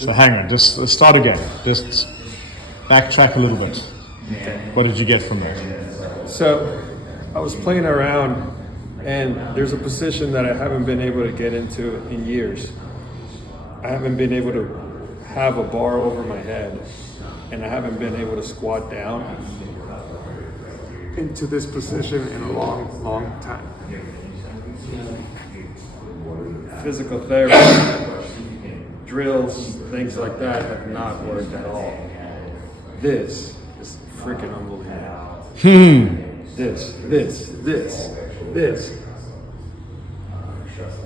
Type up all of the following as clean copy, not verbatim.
So hang on, just start again. Just backtrack a little bit. Okay. What did you get from that? So I was playing around, and there's a position that I haven't been able to get into in years. I haven't been able to have a bar over my head, and I haven't been able to squat down into this position in a long, long time. Physical therapy, drills, things like that have not worked at all. This is freaking unbelievable. This.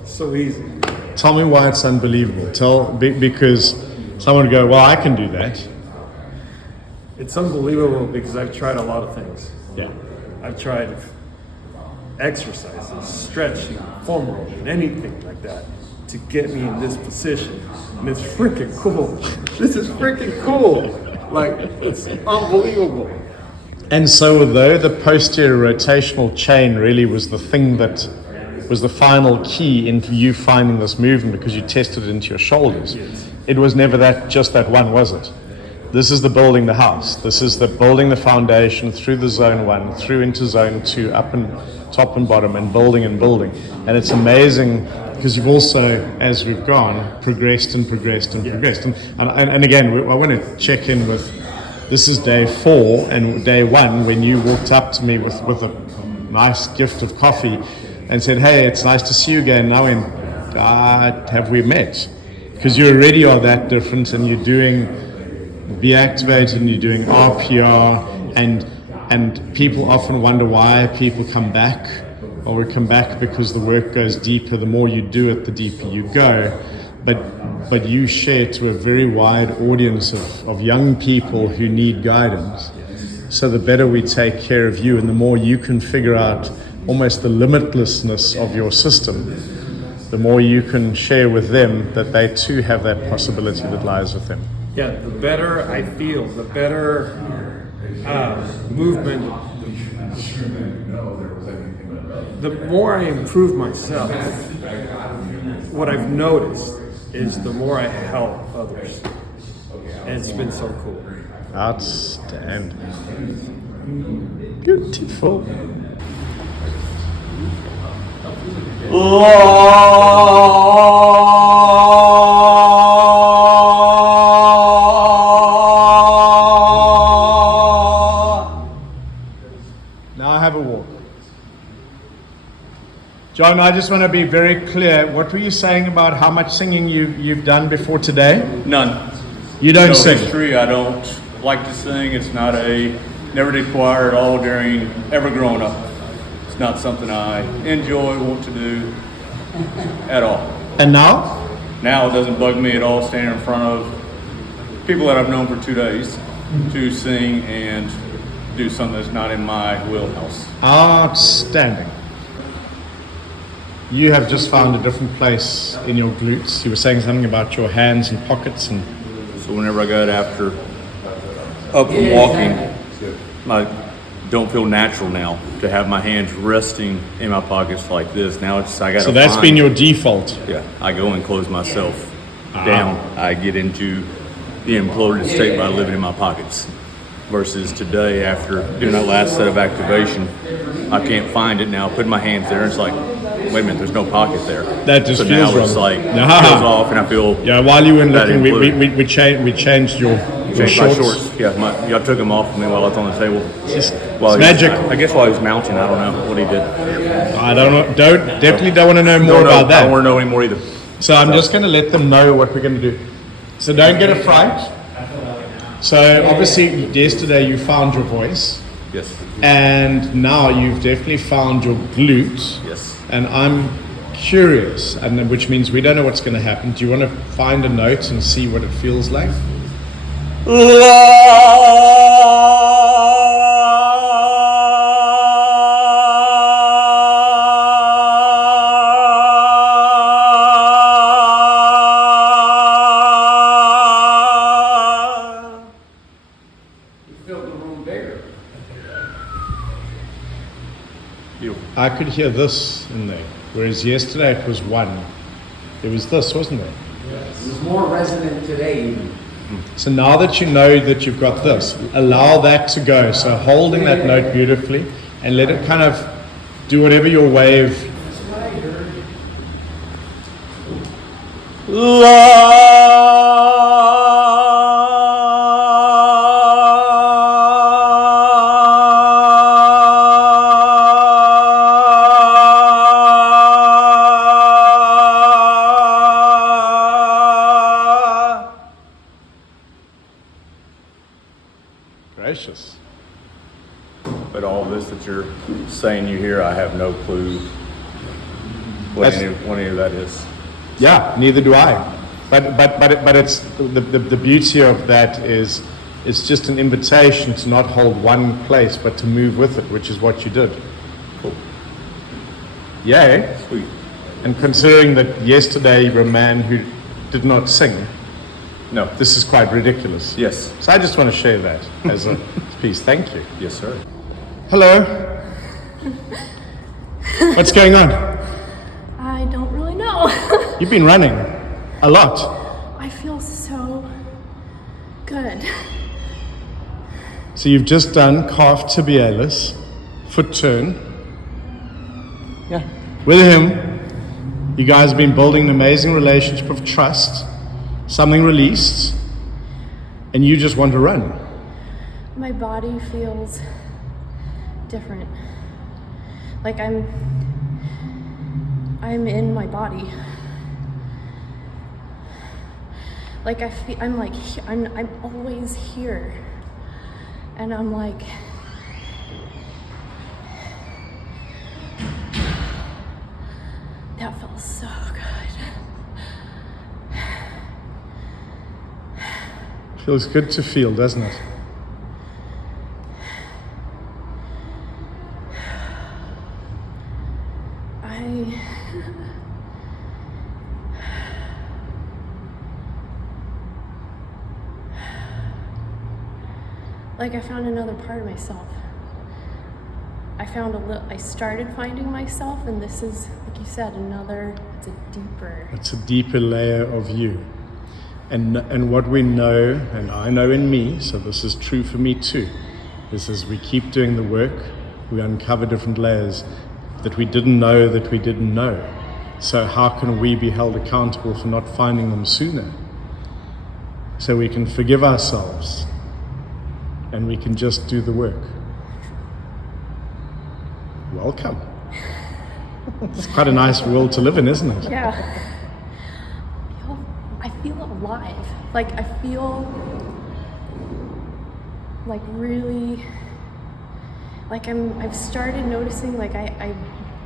So easy. Tell me why it's unbelievable. Because someone would go, well, I can do that. It's unbelievable because I've tried a lot of things. Yeah. I've tried exercises, stretching, foam rolling, anything like that to get me in this position. And it's freaking cool. This is freaking cool. Like, it's unbelievable. And so although the posterior rotational chain really was the thing that was the final key into you finding this movement because you tested it into your shoulders, it was never just that one, was it? This is the building the house. This is the building the foundation through the zone 1, through into zone 2, up and top and bottom, and building. And it's amazing because you've also, as we've gone, progressed. And again, I want to check in with, this is day 4 and day 1 when you walked up to me with a nice gift of coffee and said, hey, it's nice to see you again. Now have we met? Because you already are that different, and you're doing BeActivated and you're doing RPR, and people often wonder why people come back. Well, we come back because the work goes deeper. The more you do it, the deeper you go. But you share to a very wide audience of young people who need guidance. So the better we take care of you, and the more you can figure out almost the limitlessness of your system, the more you can share with them that they too have that possibility that lies with them. Yeah, the better I feel, the better movement, the more I improve myself. What I've noticed is the more I help others. And it's been so cool. Outstanding. Beautiful. Now I have a walk. John, I just want to be very clear. What were you saying about how much singing you've done before today? None. You don't No sing? history. I don't like to sing. It's not never did choir at all ever growing up. It's not something I enjoy, want to do at all. And now? Now it doesn't bug me at all standing in front of people that I've known for 2 days to sing and do something that's not in my wheelhouse. Outstanding. You have just found a different place in your glutes. You were saying something about your hands and pockets, and So whenever I got after up and walking, I don't feel natural now to have my hands resting in my pockets like this. Now I got. So that's been your default. Yeah, I go and close myself down. I get into the imploded state by living in my pockets. Versus today, after doing that last set of activation, I can't find it now. Putting my hands there, it's like, wait a minute, there's no pocket there. That just so feels now wrong. it's like feels off, and I feel While you weren't that looking, imploded. we changed your Changed my shorts. shorts. Yeah, y'all took them off of me while I was on the table. It's While magic. I guess while he was mounting, I don't know what he did. I don't know. Definitely don't want to know more Don't know. about I that. don't want to know anymore either. So I'm just going to let them know what we're going to do. So don't get a fright. So obviously yesterday you found your voice, Yes. and now you've definitely found your glute. Yes. And I'm curious, and which means we don't know what's going to happen. Do you want to find a note and see what it feels like? I could hear this in there, whereas yesterday it was 1. It was this, wasn't it? It was more resonant today even. So now that you know that you've got this, allow that to go. So holding that note beautifully and let it kind of do whatever your wave. Gracious. But all this that you're saying you hear, I have no clue what any of that is. Yeah, neither do I. But it's the beauty of that is it's just an invitation to not hold one place, but to move with it, which is what you did. Cool. Yay. Sweet. And considering that yesterday you were a man who did not sing, No. this is quite ridiculous. Yes. So I just want to share that as a piece. Thank you. Yes, sir. Hello. What's going on? I don't really know. You've been running a lot. I feel so good. So you've just done calf tibialis, foot turn. Yeah. With him, you guys have been building an amazing relationship of trust, something released, and you just want to run. My body feels different. Like I'm in my body. Like I'm always here. And I'm like, that feels so good. Feels good to feel, doesn't it? I found another part of myself. I started finding myself, and this is, like you said, it's a deeper layer of you. And what we know, and I know in me, so this is true for me too, is as we keep doing the work, we uncover different layers that we didn't know that we didn't know. So how can we be held accountable for not finding them sooner? So we can forgive ourselves and we can just do the work. Welcome. It's quite a nice world to live in, isn't it? Yeah. I feel alive. Like I feel like really, like I've started noticing, like I'm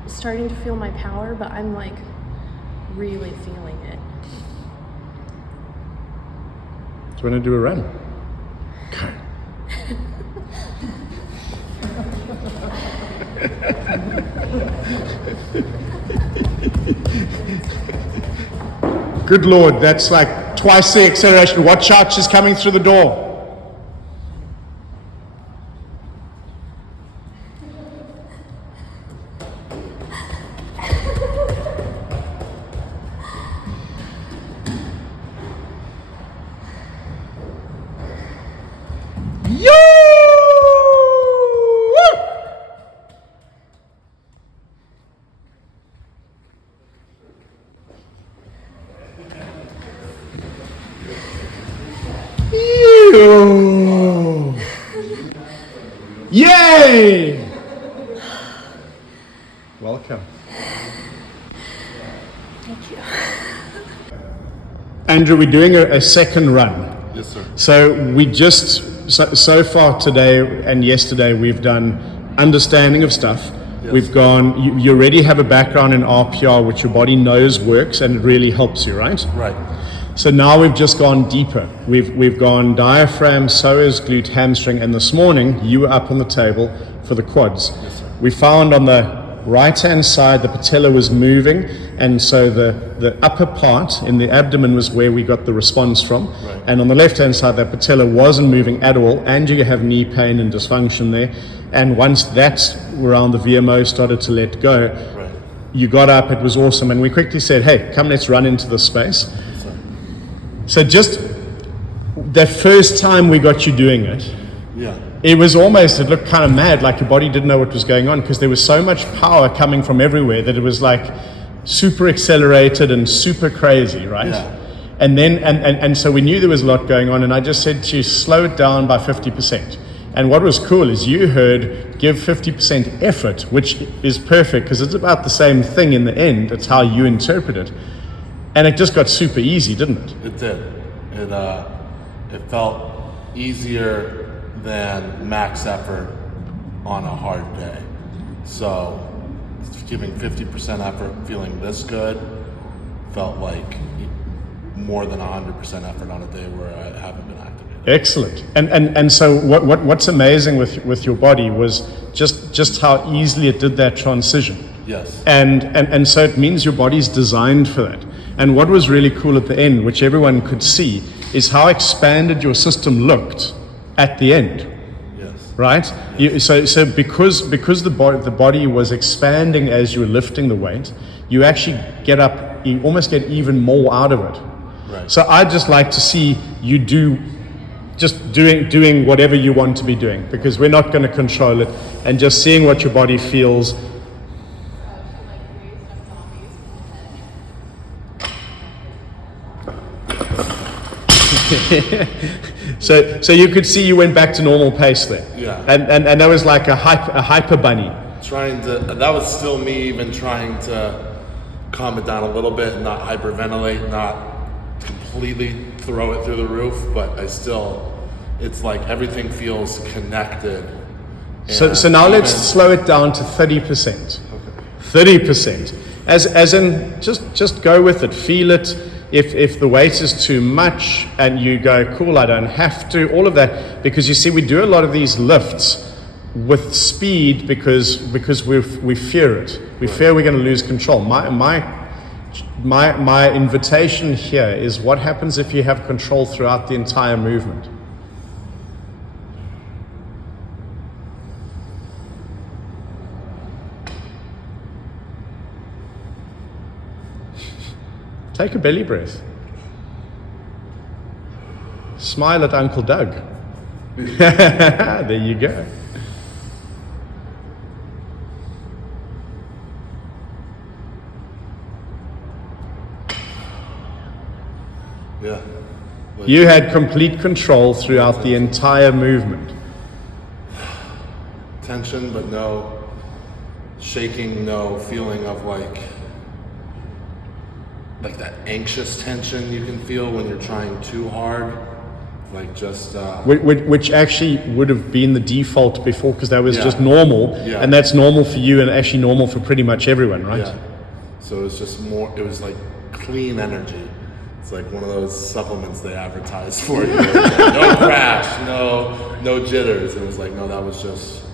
starting to feel my power, but I'm like really feeling it. Do you want to do a run? Go. Good Lord, that's like twice the acceleration. Watch out, she's coming through the door. Yay! Welcome. Thank you. Andrew, we're doing a second run. Yes, sir. So we just, so far today and yesterday, we've done understanding of stuff. Yes. We've gone, you already have a background in RPR, which your body knows works and it really helps you, right? Right. So now we've just gone deeper. We've gone diaphragm, psoas, glute, hamstring, and this morning you were up on the table for the quads. Yes, sir. We found on the right-hand side the patella was moving, and so the upper part in the abdomen was where we got the response from. Right. And on the left-hand side, that patella wasn't moving at all, and you have knee pain and dysfunction there. And once that's around the VMO started to let go, right, you got up, it was awesome, and we quickly said, hey, come, let's run into this space. So just the first time we got you doing it, Yeah. it looked kind of mad, like your body didn't know what was going on, because there was so much power coming from everywhere that it was like super accelerated and super crazy, right? Yeah. And then, and so we knew there was a lot going on, and I just said to you, slow it down by 50%. And what was cool is you heard give 50% effort, which is perfect because it's about the same thing in the end. It's how you interpret it. And it just got super easy, didn't it? It did. It felt easier than max effort on a hard day. So giving 50% effort, feeling this good, felt like more than 100% effort on a day where I haven't been activated. Excellent. And so what's amazing with your body was just how easily it did that transition. Yes. And so it means your body's designed for that. And what was really cool at the end, which everyone could see, is how expanded your system looked at the end. Yes. Right? So because the body was expanding as you were lifting the weight, you actually you almost get even more out of it. Right. So I'd just like to see you doing whatever you want to be doing, because we're not going to control it, and just seeing what your body feels. So you could see you went back to normal pace there. Yeah. And that was like a hyper bunny. That was still me even trying to calm it down a little bit and not hyperventilate, not completely throw it through the roof, but it's like everything feels connected. So now let's slow it down to 30%. Okay. 30%. As in, just go with it, feel it. If the weight is too much and you go, cool, I don't have to, all of that, because you see, we do a lot of these lifts with speed because we fear it. We fear we're going to lose control. My invitation here is, what happens if you have control throughout the entire movement? Take a belly breath. Smile at Uncle Doug. There you go. Yeah. You had complete control throughout the entire movement. Tension, but no shaking, no feeling of like that anxious tension you can feel when you're trying too hard. Like just which actually would have been the default before, because that was just normal, Yeah. and that's normal for you and actually normal for pretty much everyone, right? Yeah. So it was just more, it was like clean energy. It's like one of those supplements they advertise for you. No crash, no jitters. It was like, no, that was just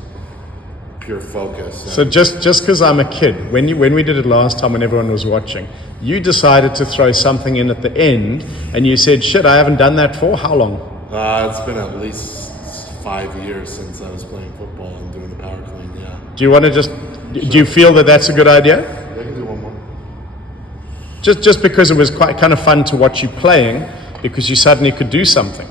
pure focus. So just because I'm a kid, when we did it last time when everyone was watching, you decided to throw something in at the end, and you said, shit, I haven't done that for how long? It's been at least 5 years since I was playing football and doing the power clean, yeah. Do you want to do you feel that that's a good idea? I can do one more. Just because it was quite kind of fun to watch you playing, because you suddenly could do something.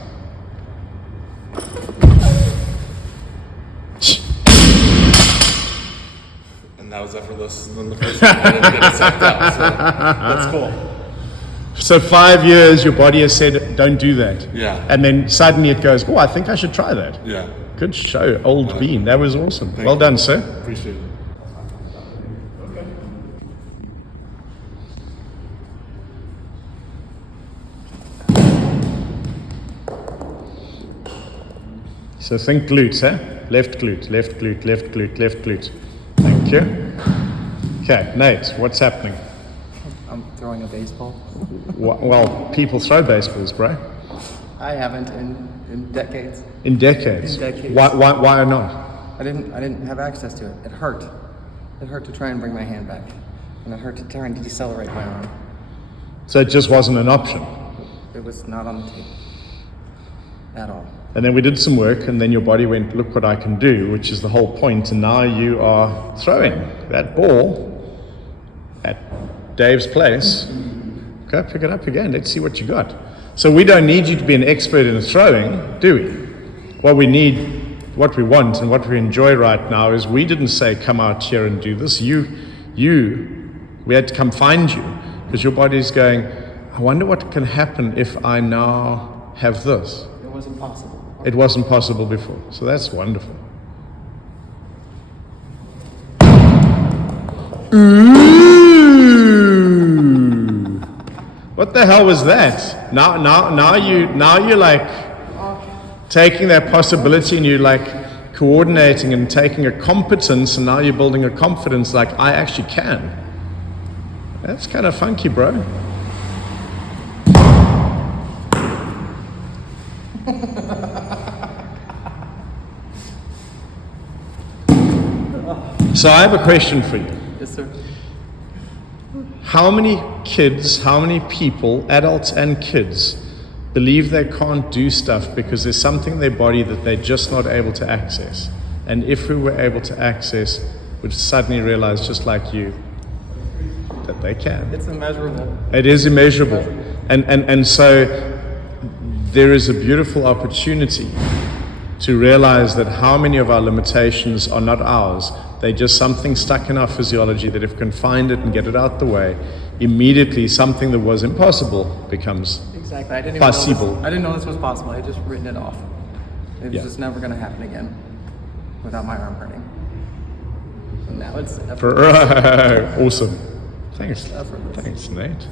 And that was effortless than the first one. I didn't get it sucked up, so that's cool. So 5 years, your body has said, don't do that. Yeah. And then suddenly it goes, oh, I think I should try that. Yeah. Good show, old bean. That was awesome. Thank Well you. done, sir. Appreciate it. So think glutes, eh? Left glute, left glute, left glute, left glute. Thank you. Okay, Nate, what's happening? I'm throwing a baseball. Well, people throw baseballs, bro. I haven't in decades. In decades. In decades. Why not? I didn't have access to it. It hurt. It hurt to try and bring my hand back, and it hurt to try and decelerate my arm. So it just wasn't an option. It was not on the table at all. And then we did some work, and then your body went, look what I can do, which is the whole point. And now you are throwing that ball at Dave's place. Go pick it up again. Let's see what you got. So we don't need you to be an expert in throwing, do we? What we need, what we want, and what we enjoy right now is we didn't say, come out here and do this. We had to come find you because your body's going, I wonder what can happen if I now have this. It wasn't possible. It wasn't possible before. So that's wonderful. Ooh. What the hell was that? Now you're like taking that possibility and you're like coordinating and taking a competence, and now you're building a confidence like I actually can. That's kind of funky, bro. So I have a question for you. Yes, sir. How many kids, how many people, adults and kids, believe they can't do stuff because there's something in their body that they're just not able to access? And if we were able to access, would suddenly realize, just like you, that they can. It's immeasurable. It is immeasurable. And so there is a beautiful opportunity to realize that how many of our limitations are not ours. They're just something stuck in our physiology that if we can find it and get it out the way, immediately something that was impossible becomes Exactly. I didn't possible. I didn't know this was possible. I had just written it off. It was Yeah. just never going to happen again without my arm hurting. So now it's Awesome. Thanks. effortless. Thanks, Nate.